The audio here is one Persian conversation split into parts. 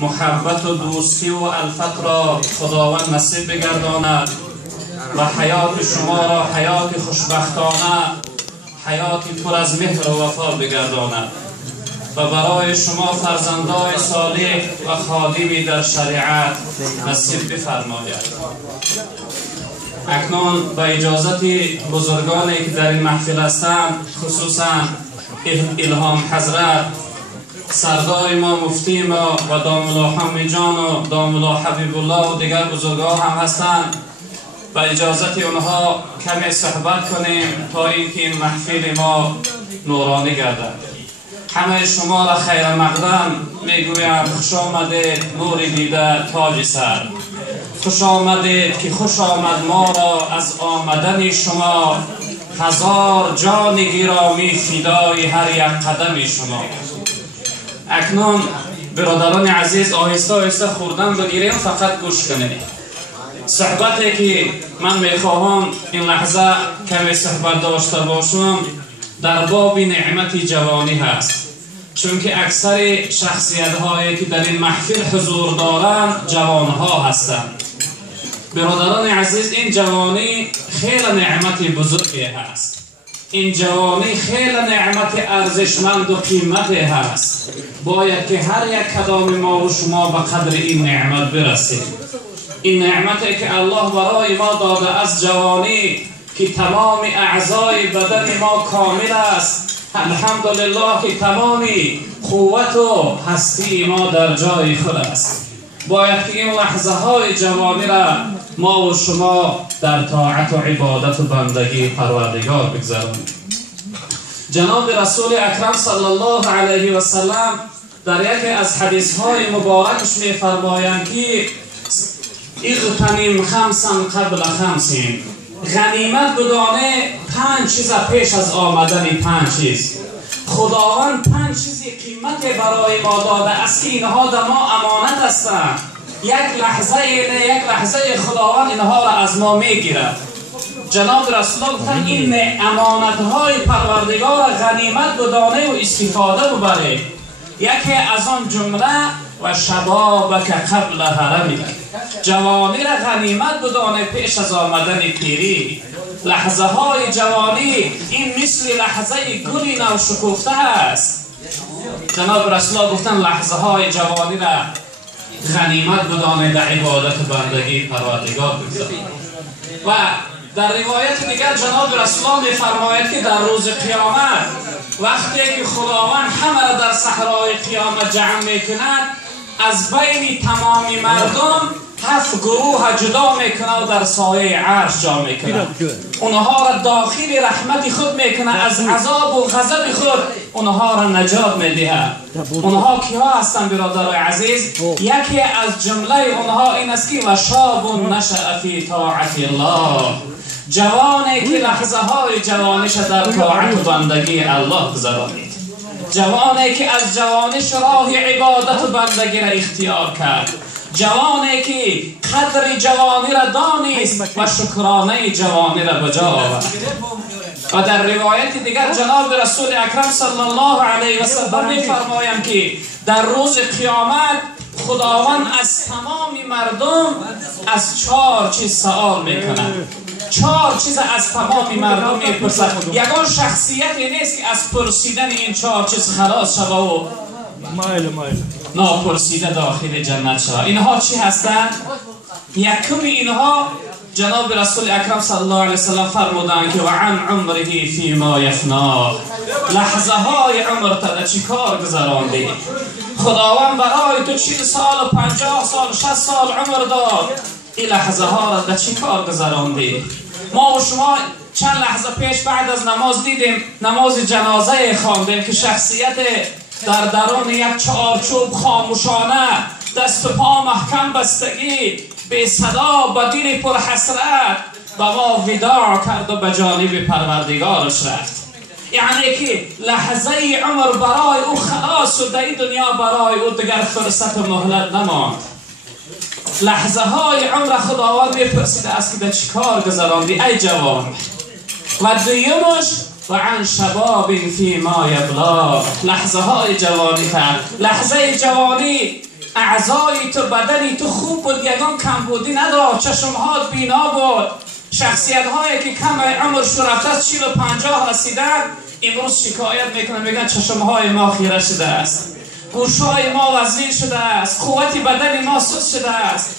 محبت و دوستی و الفت را خداوند نصیب بگرداند و حیات شما را حیات خوشبختانه، حیاتی پر از مهر و وفا بگرداند و برای شما فرزندای صالح و خادمی در شریعت نصیب بفرماید. اکنون با اجازت بزرگانی که در این محفل هستند، خصوصا الهام حضرت سردار ما، مفتی ما و دام الله حمی جان و دام الله حبیب الله و دیگر بزرگان هم هستند، با اجازت اونها کمی صحبت کنیم تا اینکه این محفل ما نورانی گردد. همه شما را خیر مقدم میگویم. خوش آمدید نور دیده تاج سر. خوش آمدید که خوش آمد ما را از آمدن شما. هزار جان گرامی فدای هر یک قدم شما. اکنون برادران عزیز آهسته آهسته خوردن بگیریم، فقط گوش کنید. صحبتی که من میخواهم این لحظه کمی صحبت داشته باشم در باب نعمت جوانی هست، چون که اکثر شخصیت هایی که در این محفل حضور دارند جوان ها هستند. برادران عزیز، این جوانی خیلی نعمت بزرگی هست. این جوانی خیلی نعمت ارزشمند و قیمتی هست. باید که هر یک کدام ما و شما به قدر این نعمت برسیم. این نعمتی که الله برای ما داده از جوانی که تمام اعضای بدن ما کامل است، الحمدلله که تمام قوت و هستی ما در جای خود است. باید که این لحظه های جوانی را ما و شما در طاعت و عبادت و بندگی پروردگار بگذاریم. جناب رسول اکرم صلی الله علیه و سلم در یکی از حدیث های مبارکش می فرمایند که اغتنم خمسا قبل خمسین، غنیمت بدانه 5 چیز پیش از آمدن 5 چیز. خداوند 5 چیزی قیمت برای ما داده است که اینها در ما امانت هستند. یک لحظه خداوند اینها را از ما میگیرد. جناب رسول الله گفتن این امانت های پروردگار غنیمت بدانه و استفاده ببرید. یکی از آن جمله و شبابک قبل حرمی، جوانی را غنیمت بدانه پیش از آمدن پیری. لحظه های جوانی این مثل لحظه گلی نو شکفته است. جناب رسول الله گفتن لحظه های جوانی را غنیمت بدانه در عبادت بندگی پروردگار بگذارید. و در روایت دیگر جناب رسول الله می‌فرماید که در روز قیامت وقتی که خداوند همه را در صحرای قیامت جمع میکند، از بین تمام مردم 7 گروه جدا میکنه و در سایه عرش جا میکنه. اونها را داخل رحمت خود میکنه، از عذاب و غضب خود اونها را نجات میده. اونها کیا هستن برادر عزیز؟ یکی از جمله اونها این است که و شاب نشأ فی طاعت الله، جوانی که لحظه های جوانیش در طاعت و بندگی الله گذرانید. جوانی که از جوانیش راه عبادت و بندگی را اختیار کرد. جوانی که قدر جوانی را دانست و شکرانه جوانی را بجا آورد. و در روایت دیگر جناب رسول اکرم صلی الله علیه و سلم می‌فرمایند که در روز قیامت خداوند از تمام مردم از 4 چیز سوال میکنه. 4 چیز از تمام مردم میپرسد. یگان شخصیتی نیست که از پرسیدن این 4 چیز خلاص شود و ناپرسیده داخل جنت شود. اینها چی هستند؟ یکم اینها جناب رسول اکرم صلی الله علیه وسلم فرمودند که و عن عمره فیما یفنا، لحظه های عمر تا چی کار گذراندی؟ خداوند برای تو 40 سال و 50 سال 60 سال عمر داد، این لحظه ها را در چی کار گذراندی؟ ما و شما چند لحظه پیش بعد از نماز دیدیم نماز جنازه خواندیم که شخصیت در درون یک چارچوب خاموشانه، دست و پا محکم بستگی، به صدا با دل پر حسرت با ما وداع کرد و به جانب پروردگارش رفت. یعنی که لحظه عمر برای او خلاص و در این دنیا برای او دیگر فرصت و مهلت نماند. لحظه های عمر خداوند میپرسیده است که در چی کار گذراندی ای جوان؟ و دویمش و عن شباب فی ما یبلا، لحظه های جوانی کرد. لحظه جوانی اعضای تو، بدنی تو خوب بود، یگان کمبودی نداشت، چشمهات بینا بود. شخصیت هایی که کم عمرش رفته است 40 و 50 رسیدن، امروز شکایت میکنن، میگن چشمهای ما خیره شده است، گوشهای ما وزیر شده است، قوت بدن ما سست شده است،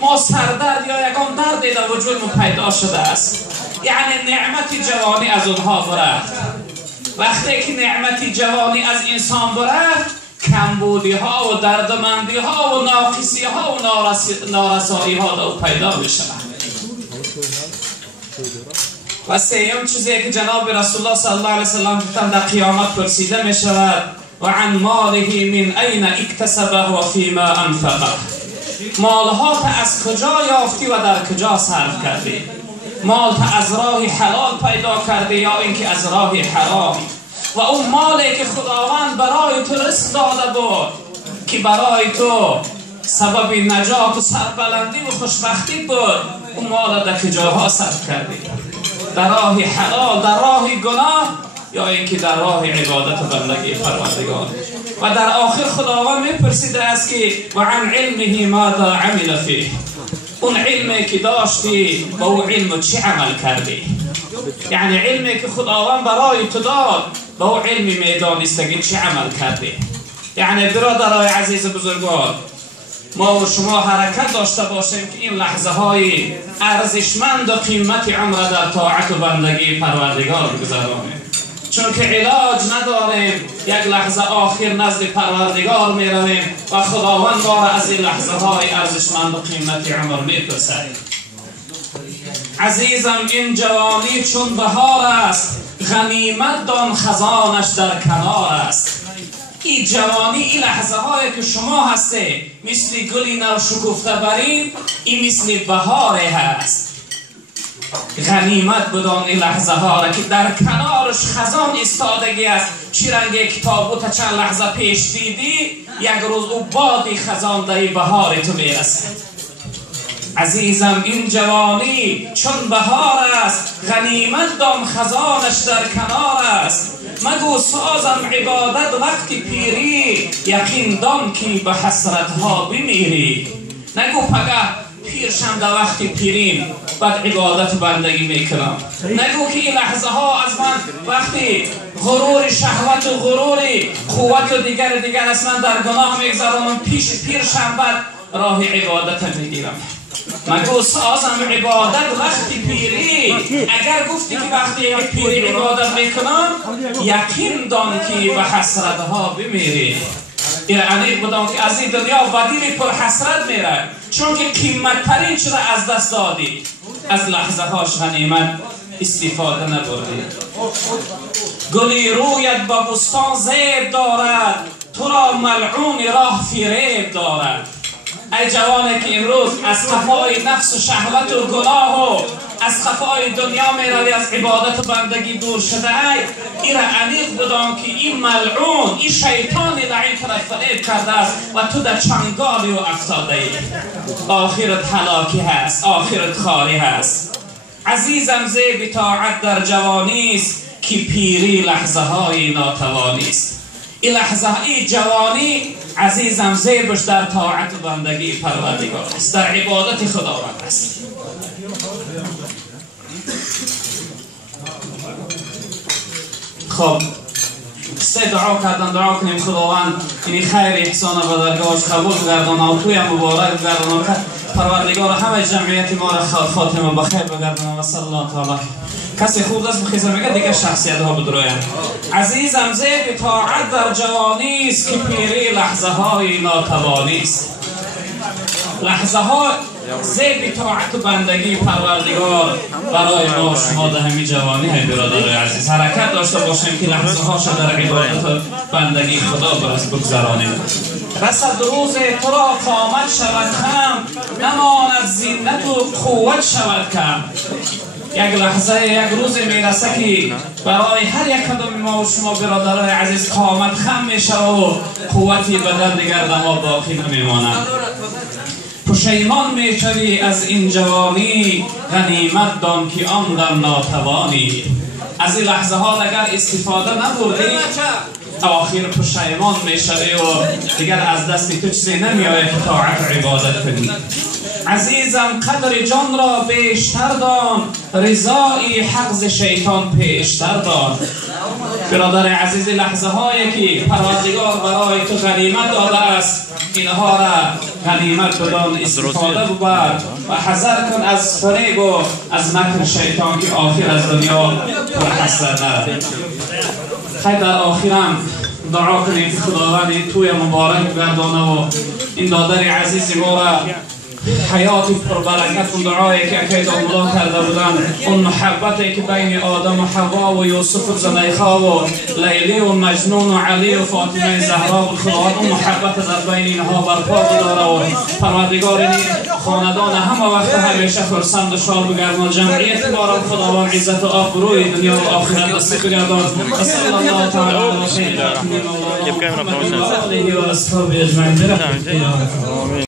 ما سردرد یا یکان دردی در وجود ما پیدا شده است. یعنی نعمت جوانی از اونها برفت. وقتی که نعمت جوانی از انسان برفت، کمبودی ها و دردمندی ها و ناقصی ها و نارسایی ها پیدا می شود. و سیوم چیزی که جناب رسول الله صلی الله علیه وسلم گفتن در قیامت پرسیده می شود و عن ماله من این اکتسبه و فیما انفقه. مالها تا از کجا یافتی و در کجا صرف کردی؟ مال تا از راه حلال پیدا کردی یا اینکه از راه حرام؟ و اون مالی که خداوند برای تو رزق داده بود که برای تو سبب نجات و سربلندی و خوشبختی بود، اون مال در کجاها صرف کردی؟ در راه حلال، در راه گناه، یا اینکه در راه عبادت و بندگی پروردگار؟ و در آخر خداوند میپرسیده است که و عن علمه ماذا عمل فیه. اون علمی که داشتی با اون علم چی عمل کردی؟ یعنی علمی که خداوند برای تو داد با اون علمی میدانسته که چی عمل کردی؟ یعنی برادرای عزیز بزرگوار، ما و شما حرکت داشته باشیم که این لحظه های ارزشمند و قیمت عمر در طاعت و بندگی پروردگار بگذاریم، چون که علاج نداریم. یک لحظه آخر نزد پروردگار می رویم و خداوند ما را از این لحظه های ارزشمند و قیمت عمر می پرسد. عزیزم، این جوانی چون بهار است، غنیمت دان خزانش در کنار است. این جوانی، این لحظه هایی که شما هسته مثل گلی نو شکفته برین، این مثل بهاره هست. غنیمت بدان این لحظه ها را که در کنارش خزان استادگی است. چی رنگ کتابو چند لحظه پیش دیدی، یک روز او بادی خزان در بهار تو میرسه. عزیزم، این جوانی چون بهار است، غنیمت دان خزانش در کنار است. مگو سازم عبادت وقتی پیری، یقین دان که به حسرت ها بمیری. نگو پگه پیرشم در وقتی پیریم بعد عبادت بندگی میکنم. نگو که این لحظه ها از من وقتی غرور شهوت و غرور قوت و دیگر از من در گناه میگذارم، پیش پیرشم بعد راه عبادت میگیرم. مگو سازم عبادت وقتی پیری. اگر گفتی که وقتی پیری عبادت میکنم، یقین دان که به حسرت ها بمیری. یعنی بدان که از این دنیا بدیل پر حسرت میره، چون که قیمت ترین چیز از دست دادی، از لحظه هاش غنیمت استفاده نبردی. گلی رویت با بستان زیب دارد، تو را ملعون راه فریب دارد. ای جوانی که امروز از خفای نفس و شهوت و گناه و از خفای دنیا می روی، از عبادت و بندگی دور شده ای، این را عمیق بدان که این ملعون، این شیطانی در این طرف فریب کرده است و تو در چنگالی و افتاده ای. آخرت هلاکی هست، آخرت خاری هست. عزیزم، زیب طاعت در جوانی است که پیری لحظه های ناتوانی است. این لحظه های جوانی عزیزم زیبش در طاعت و بندگی پروردگار است، در عبادت خداوند است. خب سه دعا کردن، دعا کنیم خداوند این خیر احسان و درگاهش قبول بگردان و توی مبارک بگردان و پروردگار همه جمعیت ما را خاتمه بخیر بگردان و صلی الله تعالی. کسی خوب دست بخیزه میگه دیگه شخصیت ها بدرویم. عزیزم، زیب طاعت در جوانی است که پیری لحظه های ناتوانی است. لحظه ها زیب طاعت و بندگی پروردگار برای ما شما در همین جوانی های برادر عزیز حرکت داشته باشیم که لحظه هاش در عبادت و بندگی خدا بگذرانیم. رسد روز تو را قامت شود خم، نماند زینت و قوت شود کم. یک لحظه، یک روز میرسه که برای هر یک کدام ما و شما برادران عزیز قامت خم میشه و قوتی بدن دیگر در ما باقی نمیماند. پشیمان میشوی از این جوانی، غنیمت دان که آن در ناتوانی. از این لحظه ها اگر استفاده نبردی، اواخیر پشیمان میشوی و دیگر از دست تو چیزی نمیآید که طاعت و عبادت کنی. عزیزم قدر جان را بیشتر دان، رضای حق ز شیطان پیشتر دان. برادر عزیز، لحظه هایی که پروردگار برای تو غنیمت داده است، اینها را غنیمت بدان، استفاده ببر و حذر کن از فریب و از مکر شیطان که آخر از دنیا پر حسرت نرود. خیلی در آخرم دعا کنیم که خداوند توی مبارک گردانه و این دادر عزیز ما را حیات پربرکت. اون دعایی که اکید الله کرده بودن، اون محبتی که بین آدم و حوا و یوسف و زلیخا و لیلی و مجنون و علی و فاطمه زهرا و خداوند اون محبت در بین اینها برپا بداره و پروردگار این خاندان همه وقت همیشه خرسند و شاد بگردان. جمعیت ما را خداوند عزت و آبروی دنیا و آخرت نصیب بگردان. صلی الله تعالی علی سیدنا محمد و آله و اصحابه اجمعین.